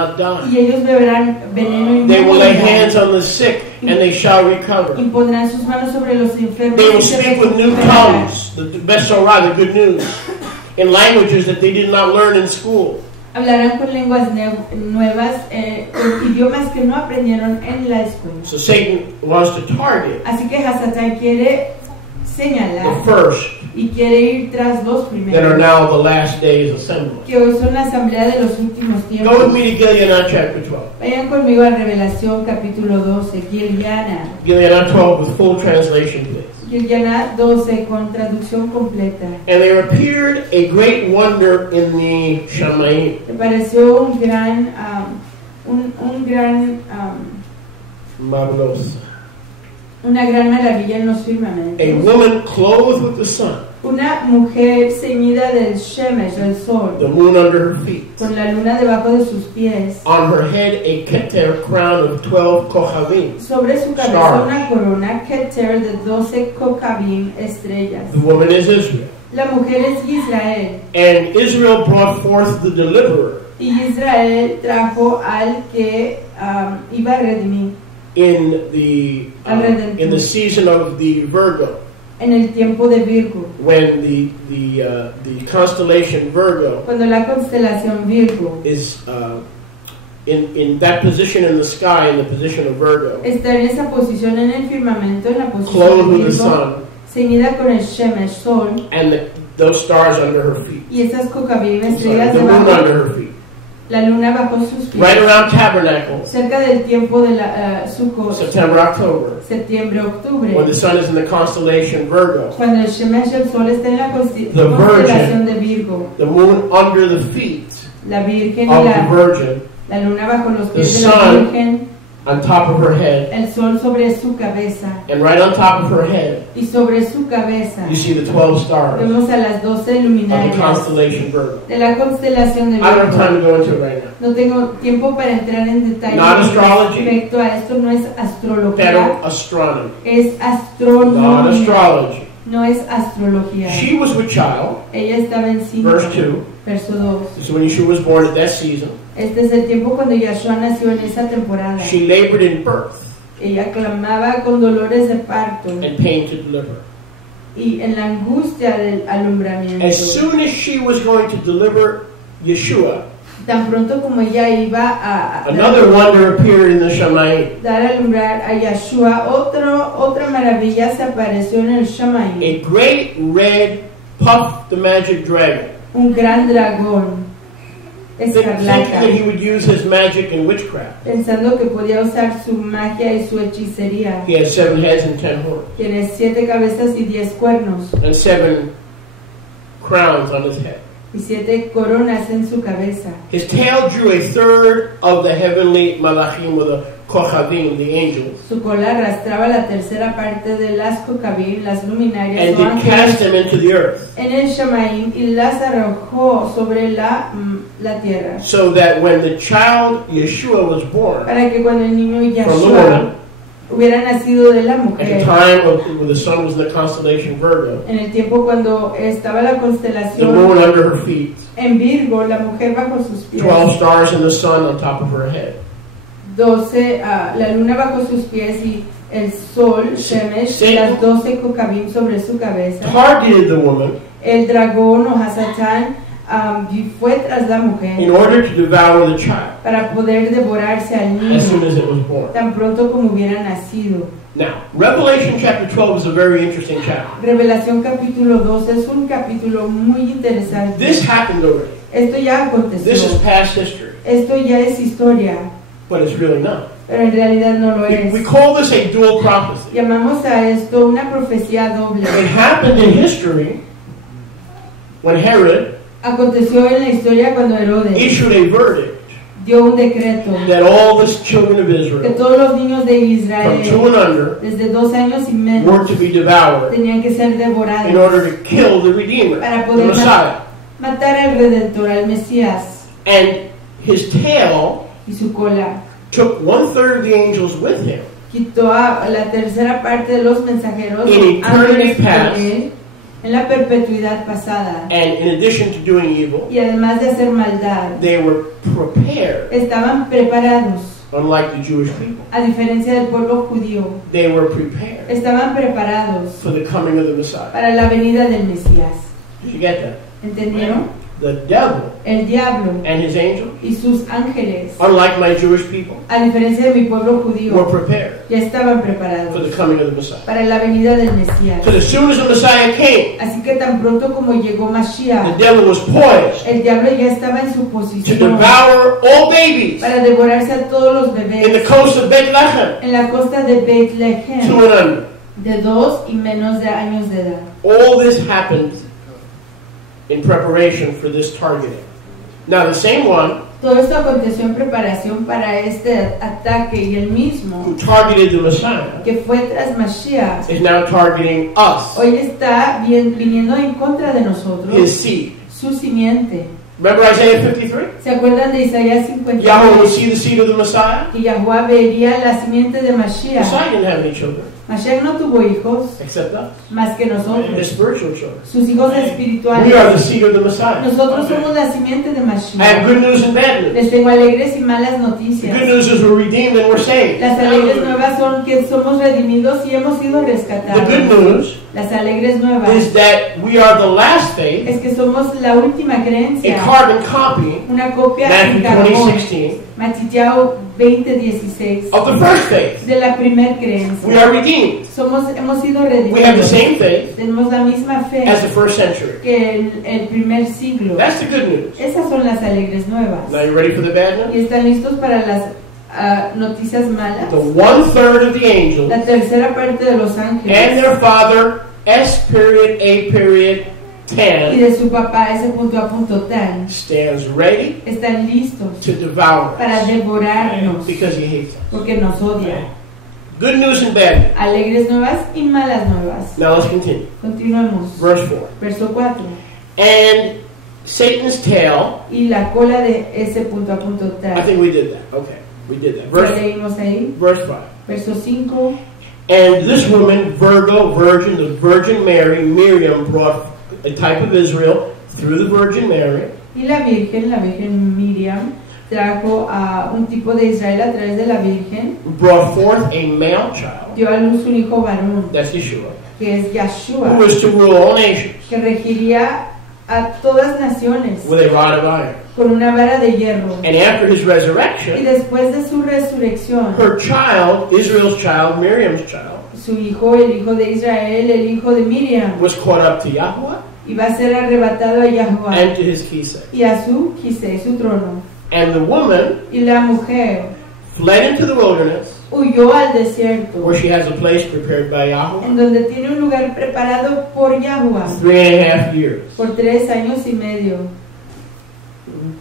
not die. Y ellos beberán veneno y They no will lay hands morirán. on the sick, and they shall recover. Y pondrán sus manos sobre los enfermos They will y se speak with new recuperarán. tongues, the Besorah, the good news, in languages that they did not learn in school. Hablarán con lenguas nuevas, con idiomas que no aprendieron en la escuela. So Satan wants to target Así que Hasatán quiere the señalar first y quiere ir tras los that are primeros, now the last days assembly. que hoy son la asamblea de los últimos Go with tiempos. me to Gilead chapter 12. Vayan conmigo a Revelación capítulo 12, Gilgana. Gilead 12 with full translation, please. Gilgana 12 con traducción completa. And there appeared a great wonder in the Shamayim. Me pareció un gran, Marvelosa. una gran maravilla en los A firmamentos. woman clothed with the sun, Una mujer ceñida del Shemesh, del sol, the moon under her feet. con la luna debajo de sus pies. On her head a keter crown of 12 kochavim. Sobre su cabeza Stars. una corona Keter de 12 Kokabim, estrellas. The woman is Israel. La mujer es Israel. And Israel brought forth the deliverer Y Israel trajo al que iba a redimir in the season of the Virgo, en el tiempo de Virgo. when the constellation Virgo Cuando la constelación Virgo is in that position in the sky, in the position of Virgo, está en esa posición en el firmamento, en la posición clothed de with the Virgo, sun, ceñida con el Shemesh, sol, and those stars under her feet. y esas Kokabim, Sorry, estrellas the moon debajo, under her feet. la luna bajo sus pies. Right around Tabernacle, Cerca del tiempo de la Sukkot, September, October, septiembre, octubre, when the sun is in the constellation Virgo, cuando el Shemesh, el sol, está en la The constelación de Virgo, the moon under the feet la Virgen y of the Virgin, la luna bajo los pies The de la sun. Virgen, on top of her head, el sol sobre su cabeza, and right on top of her head, y sobre su cabeza you see the 12 stars vemos a las 12 of the luminarias constellation Virgo. de la constelación de I don't have time Virgo. to go into it right now. No tengo tiempo para entrar en detalle Not astrology. respecto a esto. No es astrología, Pero astronomy, es not astronomía, astrology. no es astrología. She was with child, Ella estaba encinta. verse 2. Verso 2. This is when Yeshua was born at that season. Este es el tiempo cuando Yahshua nació en esa temporada. She labored in birth Ella clamaba con dolores de parto and pain to deliver. y en la angustia del alumbramiento. As soon as she was going to deliver Yeshua, Tan pronto como ella iba a another wonder appeared in the Shamayim. dar a alumbrar a Yahshua, otra maravilla se apareció en el Shamayim. A great red Puff the magic dragon, Un gran dragón thinking escarlata, that he would use his magic and witchcraft. pensando que podía usar su magia y su hechicería. He has 7 heads and 10 horns, Tiene 7 cabezas y 10 cuernos, and 7 crowns on his head. y 7 coronas en su cabeza. His tail drew a third of the heavenly malachim, or the kochavim, the angels, Su cola arrastraba la tercera parte de las Kokabim, las luminarias and o did cast ángeles, them into the earth, en el Shamayim, y las arrojó sobre la tierra. so that when the child Yeshua was born Para que cuando el niño from the Yahshua woman, hubiera nacido de la at the mujer, time when the sun was in the constellation Virgo, en el tiempo cuando estaba la the moon constelación under her feet, en Virgo, la mujer bajo sus pies, 12 stars and the sun on top of her head. 12, la luna bajo sus pies y el sol, Shemesh, y las 12 Kokabim sobre su cabeza. Targeted the woman El dragón o Hasatán fue tras la mujer in order to devour the child para poder devorarse al as soon niño as it was born. tan pronto como hubiera nacido. Now, Revelation chapter 12 is a very interesting chapter. Revelación capítulo 12 es un capítulo muy interesante. This happened already. Esto ya aconteció. This is past history, Esto ya es historia, but it's really not. pero en realidad no lo We es. call this a dual prophecy. Llamamos a esto una profecía doble. It happened in history when Herod Aconteció en la historia cuando Herodes issued a verdict dio un decreto that all the children of que Israel todos los niños de from 2 Israel and under desde 2 años y were menos to be devoured tenían que ser in devorados order to kill the Redeemer, para the poder Messiah. matar al Redentor, al Mesías, And his tail y su cola. took 1/3 of the angels with him Quitó a la tercera parte de los mensajeros In eternity ángeles past, con él en la perpetuidad pasada. And in addition to doing evil, Y además de hacer maldad, they were prepared, estaban preparados. unlike the Jewish people. A diferencia del pueblo judío, They were prepared estaban preparados for the coming of the Messiah. para la venida del Mesías. Did you get that? ¿Entendieron? The devil El diablo and his angels, y sus ángeles, unlike my Jewish people, a diferencia de mi pueblo were judío, prepared ya estaban for the preparados coming of the Messiah. para la venida del Mesías. So as soon as the Messiah came, Así que tan pronto como llegó the Mashiach, devil was poised el diablo ya estaba en su to posición devour all babies para devorarse a todos los in the bebés coast of Bethlehem, en la costa de 2 Bethlehem, and under. de 2 y menos de años de edad. All this happened in preparation for this targeting. Now the same one Todo esto aconteció en preparación para este ataque, y el mismo who targeted the Messiah que fue tras Mashiach is now targeting us, hoy está viniendo en contra de nosotros, his seed. su simiente. Remember Isaiah 53? ¿Se acuerdan de Isaías Yahweh will 53? see the seed of the Messiah. Que Yahuwah vería la simiente de Mashiach. Messiah didn't have any children Mashiach no tuvo hijos except us, más que his nosotros, spiritual children. sus hijos We are the espirituales. seed of the Messiah. Nosotros somos la simiente de I have Mashiach. good news and bad news. Les tengo alegres y malas The noticias. good news is we're redeemed and we're saved. Las alegres nuevas son que somos redimidos y hemos sido The rescatados. good news Las alegres is nuevas that we are the last faith, es que somos la última a creencia, carbon copy, una copia en Matthew carbón, 20:16, Matthew 20:16, of the first faith. de la primer We creencia. are redeemed. Hemos sido We have the redimidos. same faith Tenemos la misma fe as the first century. que el primer siglo. That's the good news. Esas son las alegres nuevas. Now you ready for the bad news? ¿Y están listos para las noticias malas? The 1/3 of the angels La tercera parte de los and ángeles their father, S.A.10, y de su papá, S.A.Tan, stands ready están listos to devour para us devorarnos because he hates us. porque nos odia. Good news and bad news. Alegres nuevas y malas nuevas. Now let's continue. Continuemos. Verse 4. Verso 4. And Satan's tail, Y la cola de S.A.Tan. I think we did that. Okay, we did that. ¿Ya Verse leímos ahí? 5. Verso 5. And this woman, Virgo, virgin, the Virgin Mary, Miriam, brought a type of Israel through the Virgin Mary, Y la Virgen Miriam, trajo a un tipo de Israel a través de la Virgen, brought forth a male child, dio a luz un hijo varón, that's Yeshua, que es who Yahshua, was to rule all nations que regiría a todas naciones with a rod of iron. con una vara de hierro. And after his Y resurrection, después de su resurrección, her child, Israel's child, Miriam's child, su hijo, el hijo de Israel, el hijo de Miriam, was caught up to Yahweh iba a ser arrebatado a Yahuwah and to his kisei. y a su Kisei, su trono. And the woman Y la mujer fled into the wilderness, huyó al desierto, where she has a place prepared by Yahweh, en donde tiene un lugar preparado por Yahuwah 3.5 years. por 3 años y medio.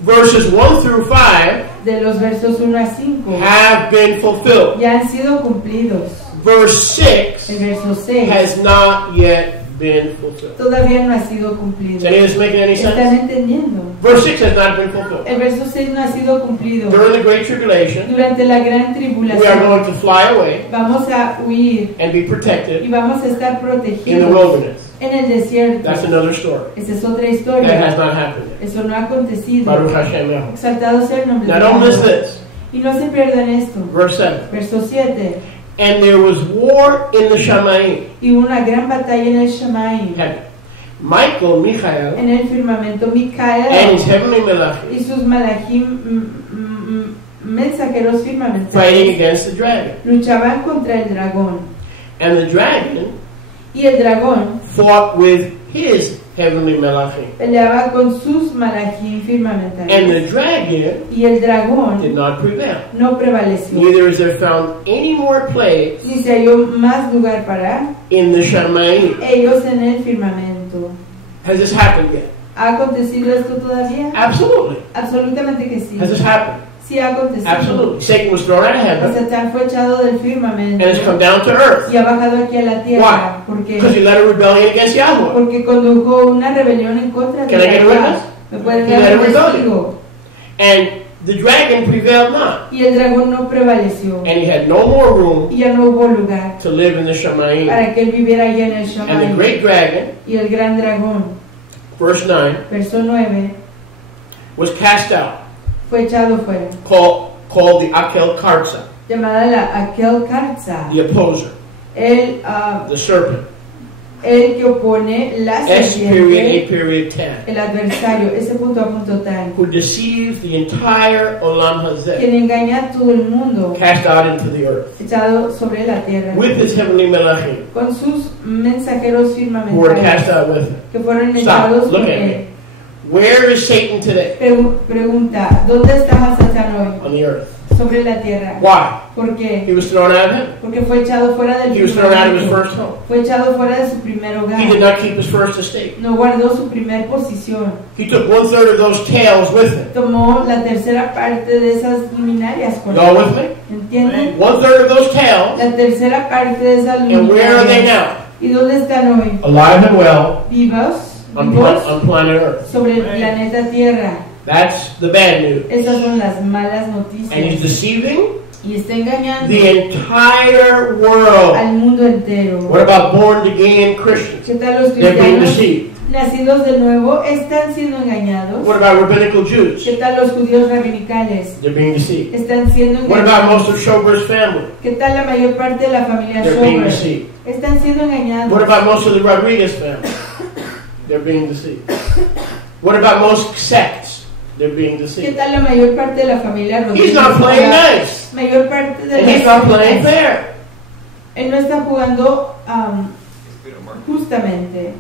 Verses 1 through 5 De los versos 1 a 5 have been fulfilled. ya han sido cumplidos. Verse 6 El verso 6 has not yet been fulfilled. todavía no ha sido Is cumplido. any of this making any ¿Están sense? entendiendo? Verse 6 has not been fulfilled. El verso 6 no ha sido cumplido. During the Great Tribulation, Durante la gran we are tribulación going to fly away vamos a huir and be y protected vamos a estar in the protegidos wilderness. en el desierto. That's another story. Esa es otra That has historia. not happened yet. Eso no ha acontecido. Baruch Hashem Yahweh. Exaltado sea el nombre Now de don't miss Yahweh. this. Y no se pierdan esto. Verse 7. Verso 7. And there was war in the Shamayim. Y hubo una gran batalla en el Shamaim, Heaven. Michael, Michael, en el firmamento and Micael his heavenly melachim y sus malachim mensajeros fighting firmamentales against the dragon. luchaban contra el dragón. And the dragon Y el dragón fought with his heavenly melachim. peleaba con sus malachim And firmamentales. the dragon Y el dragón did not prevail. no prevaleció. Neither is there found any more plagues Ni se halló más lugar para in the Shamayim. ellos en el firmamento. Has this happened yet? ¿Ha acontecido esto todavía? Absolutely. Absolutamente que sí. Has this happened? Sí ha acontecido. Absolutely. Satan was thrown out of El heaven Satán fue echado del and firmamento has come down to earth. y ha bajado aquí a la tierra. Why? ¿Por Because qué? he led a rebellion against Yahweh. Porque condujo una rebelión en contra de Can I get a Yahweh. witness? ¿Me pueden He dar led a un rebellion. testigo? And the dragon prevailed not, y el dragón no prevaleció, and he had no more room y ya no hubo lugar to live in the Shamayim. para que él viviera allá en el And the Shammai. great dragon, Y el gran dragón, verse 9, verso 9, was cast out, fue echado fuera, called the Akel Karza, llamada la Akel Karza, the opposer, the serpent. el que opone la serpiente, S.A.10, el adversario, ese punto a punto tan, who deceived the entire Olam Hazeh, quien engaña a todo el mundo, cast out into the earth, echado sobre la tierra, with his heavenly melachim, con sus mensajeros who were cast firmamentales, out with him. que fueron Stop, echados look con at él. me. Where is Satan today? Pregunta, ¿dónde está Satán hoy? On the earth. Sobre la tierra. Why? ¿Por He qué? was thrown out of heaven. Porque fue echado fuera del He was thrown out of his primer first home. Fue echado fuera de su primer He did hogar. not keep his first estate. No guardó su primer posición. He took 1/3 of those tails with him. Tomó la tercera parte de esas luminarias con Y'all él. with me? ¿Entienden? 1/3 of those tails. La tercera parte de esas And where are they luminarias. now? ¿Y dónde están hoy? Alive and well Vivos, on vivos planet Earth. sobre el planeta Tierra. That's the bad news. Esas son las malas And he's noticias. deceiving Y está engañando the entire world. al mundo entero. What about born again Christians? ¿Qué tal los They're being cristianos deceived. nacidos de nuevo están siendo engañados? What about rabbinical Jews? ¿Qué tal los judíos rabinicales? They're being deceived. Están siendo What about most engañados. of Shober's family? ¿Qué tal la mayor parte de la familia They're being Schober? deceived. Están siendo engañados. What about most of the Rodriguez family? They're being deceived. What about most sects? They're being ¿Qué deceived. tal la mayor parte de la familia Rodríguez? He's not playing nice. Mayor parte de And las he's not playing familias. fair. Él no está jugando justamente.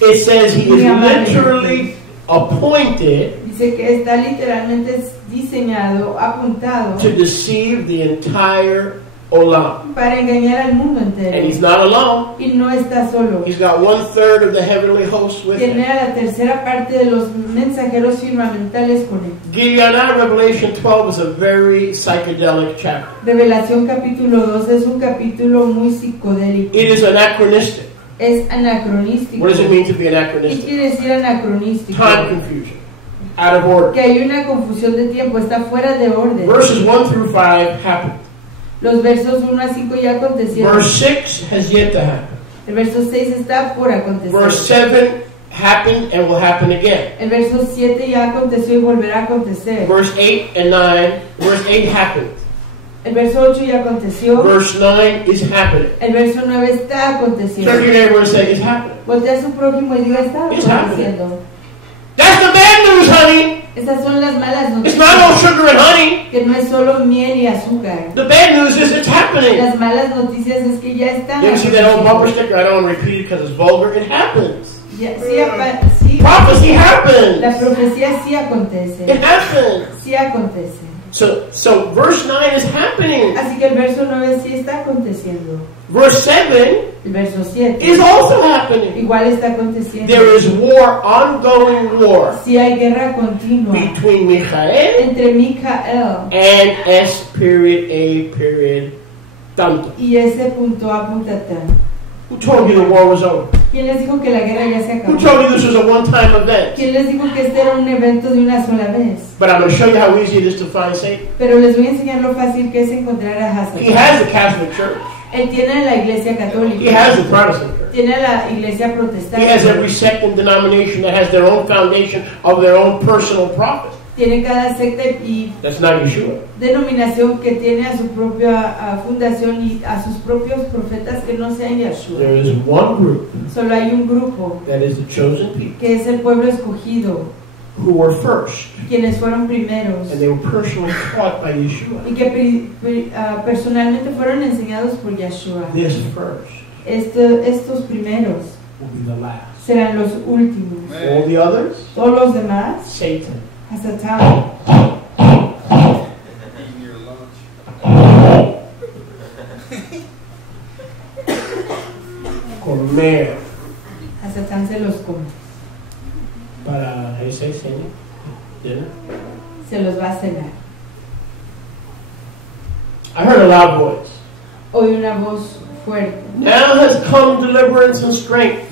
It says he is Muy amable. literally appointed Dice que está literalmente diseñado, apuntado to deceive the entire Olam. para engañar al mundo And he's entero. not alone. Y no está solo. He's got 1/3 of the heavenly hosts with Tiene him. a la tercera parte de los mensajeros firmamentales con él. Guyana, Revelation 12 is a very psychedelic chapter. Revelación capítulo 2 es un capítulo muy psicodélico. It is anachronistic. Es anacronístico. What does it mean to be ¿Qué anachronistic? quiere decir anacronístico? Time confusion. Out of order. Que hay una confusión de tiempo, está fuera de orden. Verses 1 through 5 happened. Los versos 1 a 5 ya acontecieron. Verse 6 has yet to happen. El verso 6 está por acontecer. Verse 7 happened and will happen again. El verso 7 ya aconteció y volverá a acontecer. Verse 8 and 9, verse 8 happened. El verso 8 ya aconteció. Verse 9 is happening. El verso 9 está Turn to aconteciendo. your neighbor and say, it's happening. Voltea a su prójimo y diga, está It's aconteciendo. That's the bad news, honey. Esas son las malas It's not all noticias. sugar and honey. Que no es solo miel y azúcar. The bad news is it's happening. Las malas noticias es que ya están. You ever see that old bumper aconteciendo. sticker? I don't want to repeat it because it's vulgar. It happens. Ya, sí, Prophecy la happens. profecía sí acontece. It happens. Sí acontece. So verse 9 is happening. Así que el verso 9 sí está aconteciendo. Verse 7 El verso 7 is also happening. igual está aconteciendo. There is war, ongoing war Sí hay guerra continua between Michael entre Micael and S.A. Tanto. y ese punto A punta tan. Who told you the war was over? ¿Quién les dijo que la guerra ya se Who acabó? told you this was a one-time event? ¿Quién les dijo que este era un evento de una sola vez? But I'm going to show you how easy it is to find Satan. Pero les voy a enseñar lo fácil que es encontrar a He Hassan. has the Catholic Church. Él tiene la iglesia He católica, has the Protestant Church. tiene la iglesia He has protestante, every sect and denomination that has their own foundation of their own personal prophet. tiene cada secta y That's not Yeshua. denominación que tiene a su propia fundación y a sus propios profetas que no sean Yahshua. There is one group Solo hay un grupo that is the chosen people que es el pueblo escogido, who were first, quienes fueron primeros and they were personally taught by Yeshua. y que personalmente fueron enseñados por Yahshua. This first Estos primeros will be the last. serán los últimos. All the others, Todos los demás, Satan. hasta Satán. Comer A Satán se los come, para ese cena, dinner. se los va a cenar. I heard a loud voice. Oí una voz fuerte. Now has come deliverance and strength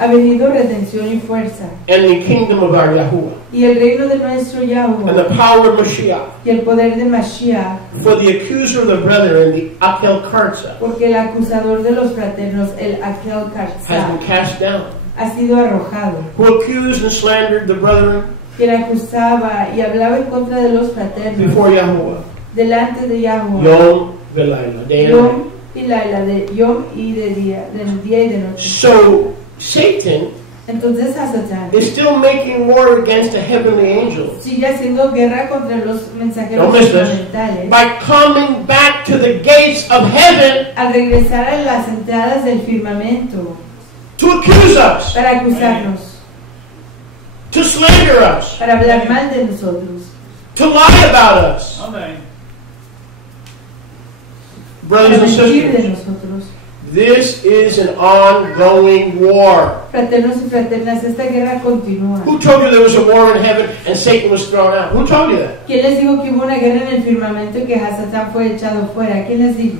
Ha venido redención y fuerza. and the kingdom of our Yahuwah, Y el reino de nuestro and Yahuwah. the power of Mashiach. Y el poder de Mashiach. For the accuser of the brethren, the Akel Karza, Porque el acusador de los fraternos, el Akel has Karzah, been cast down. ha sido arrojado. Who accused and slandered the brethren Quien acusaba y hablaba en contra de los fraternos before Yahuwah, delante de Yahuwah. Yom V'Layla, day and night. Yom y Laila, de Yom y de día y de noche. So Satan Entonces a Satán is still making war against the heavenly angels sigue haciendo guerra contra los mensajeros Don't miss this. fundamentales by coming back to the gates of heaven al regresar a las entradas del firmamento to accuse us, para acusarnos, to slander us, para hablar mal de nosotros, to lie about us. Amén. para Brothers and mentir de sisters, nosotros. this is an ongoing war. Fraternos y fraternas, esta guerra continúa. Who told you there was a war in heaven and Satan was thrown out? Who told you that? ¿Quién les dijo que hubo una guerra en el firmamento y que Satán fue echado fuera? ¿Quién les dijo?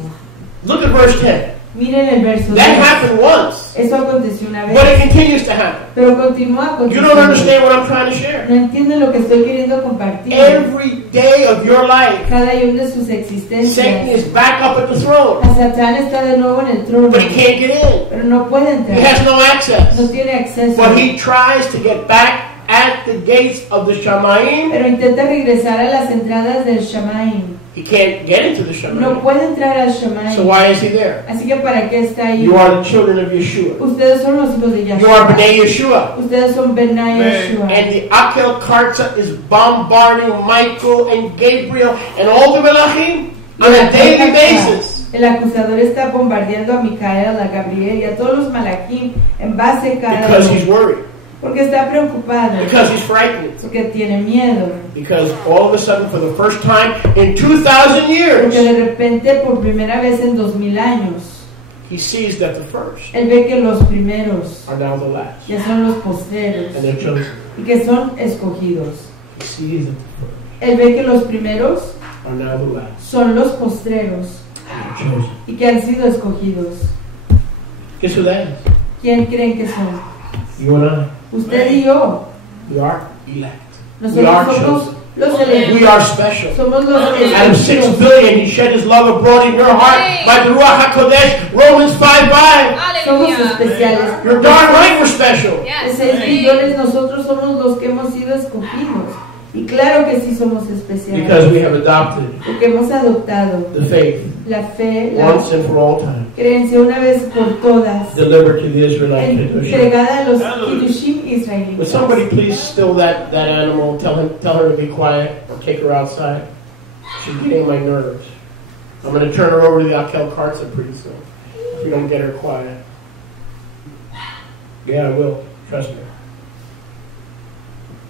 Look at verse 10. Miren el verso That 10. happened once, Eso aconteció una but it vez, continues to happen. pero continúa You don't aconteciendo. understand what I'm trying to share. No entienden lo que estoy queriendo compartir. Every day of your life, Cada uno de sus Satan existencias. is back up at the throne, A Satán está de nuevo en el trono, but he can't get in. pero no puede He entrar. has no access. No tiene acceso. But he tries to get back at the gates of the Shamayim. Pero intenta regresar a las entradas del Shamaim. He can't get into the No Shamayim. puede entrar al So Shamaim. why is he there? Así que ¿para qué está ahí? You are the children of Yeshua. Ustedes son los hijos de You are Yahshua. B'nai Yeshua. Ustedes son Benai Yeshua. And the Akel Karza is bombarding Michael and Gabriel and all the Melachim on a daily basis. El acusador está bombardeando a Micael, a Gabriel y a todos los malaquim en base cada Because he's uno. worried. Porque está preocupado. Because he's frightened. Porque tiene miedo. Because all of a sudden, for the first time in 2,000 Porque years, de repente, por primera vez en 2000 años, he sees that the first él ve que los primeros are now the last. ya son los postreros And they're chosen. y que son escogidos. He sees that the first Él ve que los primeros are now the last. son los postreros And they're chosen. y que han sido escogidos. Guess who that is? ¿Quién creen que son? You and I. Usted y yo. We are elect. We Nosotros are somos chosen. los We elegidos. are special. Somos los Out of 6 elegidos. billion, he shed his love abroad in your heart by the Ruach HaKodesh. Romans 5:5. Somos Hallelujah. especiales. You're darn right we're special. De Yes. 6 billones nosotros somos los que hemos sido escogidos. Y claro que sí somos especiales. Because we have adopted Porque hemos adoptado the faith la fe, la once and for all time, creencia una vez por todas, delivered to the Israelite Kedoshim. entregada a los Hallelujah. Kiddushim Would israelitas. somebody please still that animal? Tell her to be quiet or take her outside. She's getting my nerves. I'm going to turn her over to the Akel Karza pretty soon if we don't get her quiet. Yeah, I will. Trust me.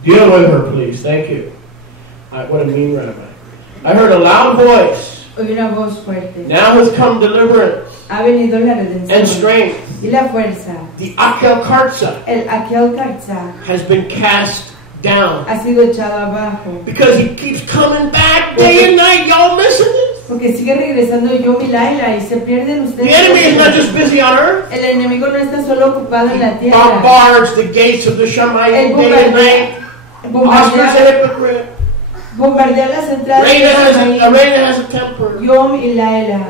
Deal with her, please. Thank you. What a mean rabbi. I heard a loud voice. Oí una voz fuerte. Now has come deliverance Ha venido la and redención strength. y la fuerza. The Akel Karza El Akel Karzah has been cast down ha sido echado abajo. because he keeps coming back day and night. Y'all missing this? Porque sigue regresando yo, mi Laila, y se pierden The enemy is not ustedes. just busy on earth. El enemigo no está solo ocupado en la tierra. Bombards the gates of the Shamayim day and night. Oscar's a hypocrite. Bombardea las entradas de Arena has a temper. Yom y Laila.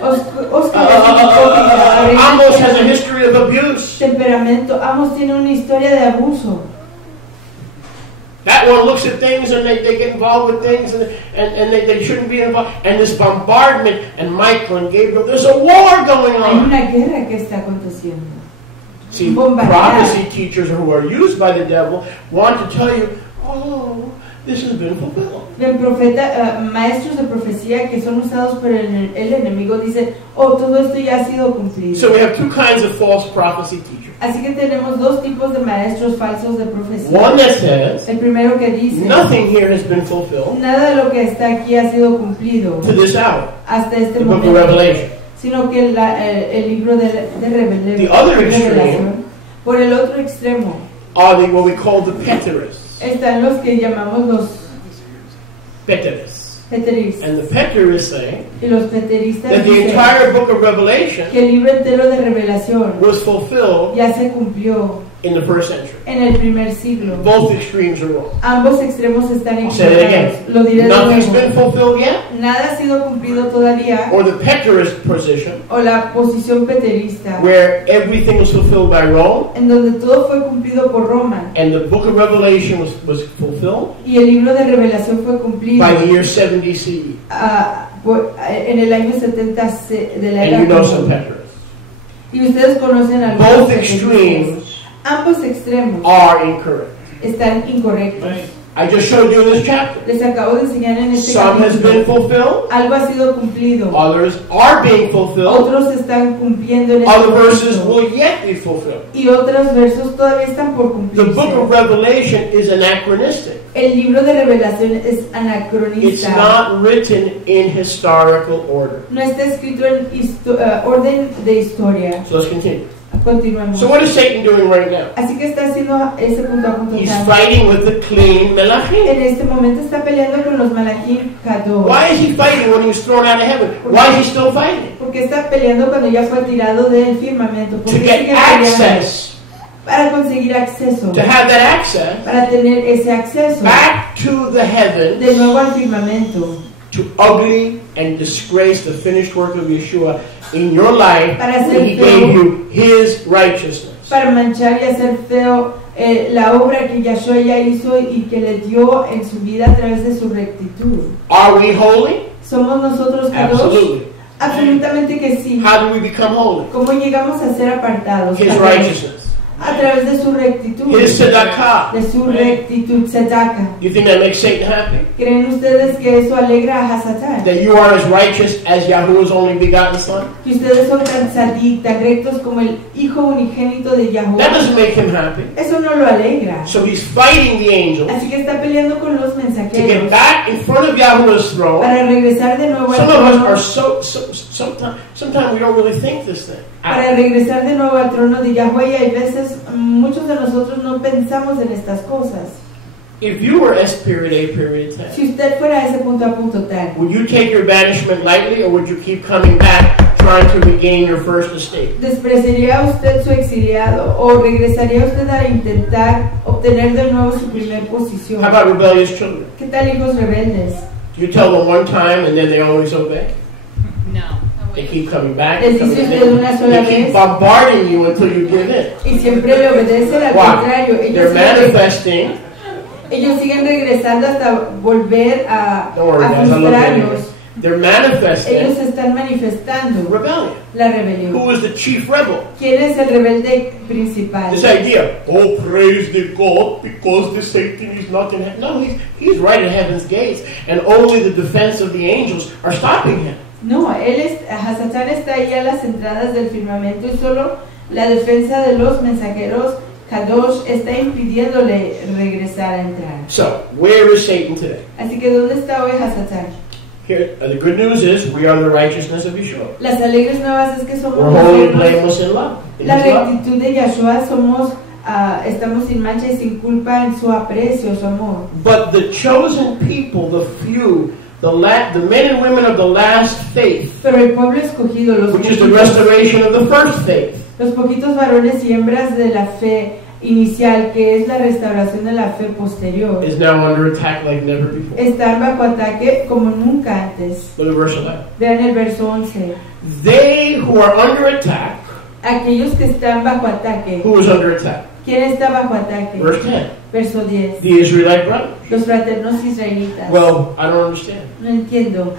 Oscar es un hipócrita. Arena Amos tiene has a history of abuse. temperamento. Amos tiene una historia de abuso. That one looks at things and they get involved with things and they shouldn't be involved. And this bombardment and Michael and Gabriel, there's a war going Hay on. una guerra que está aconteciendo. See, Bombardear. prophecy teachers who are used by the devil want to tell you, oh, this has been fulfilled. Ven, maestros de profecía que son usados por el enemigo dicen, oh, todo esto ya ha sido cumplido. So we have two kinds of false prophecy teachers. Así que tenemos dos tipos de maestros falsos de profecía. One that says, El primero que dice, nothing here has been fulfilled nada de lo que está aquí ha sido cumplido to this hour. hasta este The book of momento, Revelation. sino que el libro de The other extreme Revelación. Por el otro extremo are what we call the preterists. están los que llamamos los Preterists. Peteris. And the Peterists say Y los peteristas that the dicen entire book of Revelation que el libro entero de Revelación was fulfilled ya se cumplió in the first century. en el primer siglo. Both extremes are wrong. Ambos extremos están I'll say it again. equivocados. Lo diré de Nothing's been nuevo. fulfilled yet, Nada ha sido cumplido todavía, or the Peterist position, o la posición peterista, where everything was fulfilled by Rome, en donde todo fue cumplido por Roma and the book of Revelation was fulfilled y el libro de Revelación fue cumplido by the year 70 CE. En el año 70 de la And era you know some común. Peterists. Y ustedes conocen algunos Both peteristas. extremes Ambos extremos are incorrect. están incorrectos. I just showed you in this chapter. Les acabo de enseñar en este Some has been capítulo. fulfilled, Algo ha sido cumplido. others are being fulfilled, Otros están cumpliendo en este other verses momento. will yet be fulfilled. Y otros versos todavía están por The book of cumplirse. Revelation is anachronistic. El libro de Revelación es It's anacronista. not written in historical order. No está escrito en orden de historia. So let's continue. Continuemos. So what is Satan doing right now? Así que está haciendo ese punto a punto. He's fighting with the clean Melachim. En este momento está peleando con los Malachim Kadosh. Why is he fighting when he was thrown out of heaven? Why is he still fighting? Porque está peleando cuando ya fue tirado del firmamento. To Porque get sigue peleando access, para conseguir acceso. to have that access Para tener ese acceso back to the de heavens, nuevo al firmamento. to ugly and disgrace the finished work of Yeshua in your life Para when hacer he feo. gave you his righteousness. Para manchar y hacer feo la obra que Yahshua ya hizo y que le dio en su vida a través de su rectitud. Are we holy? ¿Somos nosotros Kadosh? Absolutely. Absolutamente que sí. How do we become holy? ¿Cómo llegamos a ser apartados? His Kadosh? righteousness. A través de su rectitud. His tzedakah. De su rectitud, tzedakah. You think that makes Satan happy? ¿Creen ustedes que eso alegra a Hasatán? That you are as righteous as Yahuwah's only begotten son? Que ustedes son tan tzadik, tan rectos como el Hijo unigénito de That Yahuwah. doesn't make him happy. Eso no lo alegra. So he's fighting the angels Así que está peleando con los to get mensajeros back in front of Yahuwah's throne. para regresar de nuevo al Some of us trono. are sometimes we don't really think this thing. Para regresar de nuevo al trono de Yahweh, y hay veces muchos de nosotros no pensamos en estas cosas. If you were S period, A period, Si 10, usted fuera a ese punto a punto tal, would you take your banishment lightly or would you keep coming back trying to regain your first estate? ¿despreciaría usted su exiliado o regresaría usted a intentar obtener de nuevo su primer posición? How about rebellious children? ¿Qué tal hijos rebeldes? Do you tell them one time and then they always obey? No. They keep coming back. Les coming dice back. usted una sola They keep vez bombarding you until you give in. y siempre le obedecen, al Why? contrario, They're manifesting. ellos siguen regresando hasta volver a Don't worry, guys. I love you frustrarlos. anyway. They're Ellos manifesting están manifestando rebellion. la rebelión. Who is the chief rebel? ¿Quién es el rebelde principal? This idea, oh, praise the God because the Satan is not in heaven. No, he's right at heaven's gates, and only the defense of the angels are stopping him. No, Hasatán está ahí a las entradas del firmamento y solo la defensa de los mensajeros Kadosh está impidiéndole regresar a entrar. So, where is Satan today? Así que ¿dónde está hoy Hasatán? Here, the good news is we are the righteousness of Yeshua. Las alegres nuevas es que somos We're holy, nosotros, blameless in love. In la His love. rectitud de Yahshua, estamos sin mancha y sin culpa en su aprecio, su amor. But the chosen people, the few, the men and women of the last faith, Pero el pueblo escogido, which is the restoration of the first faith, los poquitos varones y hembras de la fe inicial, que es la restauración de la fe posterior, is now under attack like never before. están bajo ataque como nunca antes. Look at verse 11. Vean el verso 11. They who are under attack, Aquellos que están bajo ataque. who is under attack? ¿Quién está bajo ataque? Verse 10. Verso 10. The Israelite brothers. Los fraternos israelitas. Well, I don't understand. No entiendo.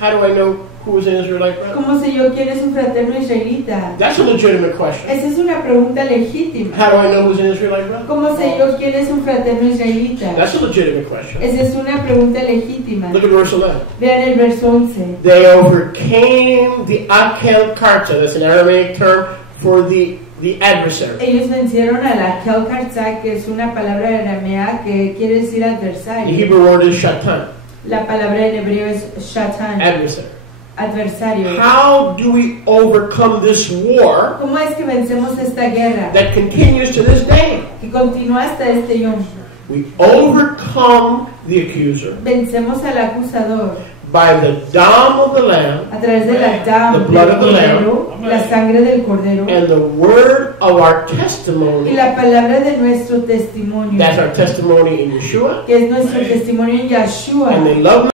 How do I know who is an Israelite brother? ¿Cómo sé yo quién es un fraterno israelita? That's a legitimate question. Esa es una pregunta legítima. How do I know who's an Israelite brother? ¿Cómo sé yo quién es un fraterno israelita? That's a legitimate question. Esa es una pregunta legítima. Look at verse 11. Vean el verso 11. They overcame the Akel Karta. That's an Aramaic term for the adversary. Ellos vencieron a la Kel Karza, que es una palabra aramea que quiere decir The adversario. Hebrew word is Shatan, La palabra en hebreo es shatan, adversary. adversario. How do we overcome this war ¿Cómo es que vencemos esta guerra that continues to this day? que continúa hasta este yom? We overcome the accuser Vencemos al acusador by the dam of the Lamb a través de la dam The del blood of the cordero, Lamb. la sangre del cordero and the word of our y testimony. la palabra de nuestro testimonio, That's our testimony in Yeshua. que es nuestro testimonio en Yeshua. And they love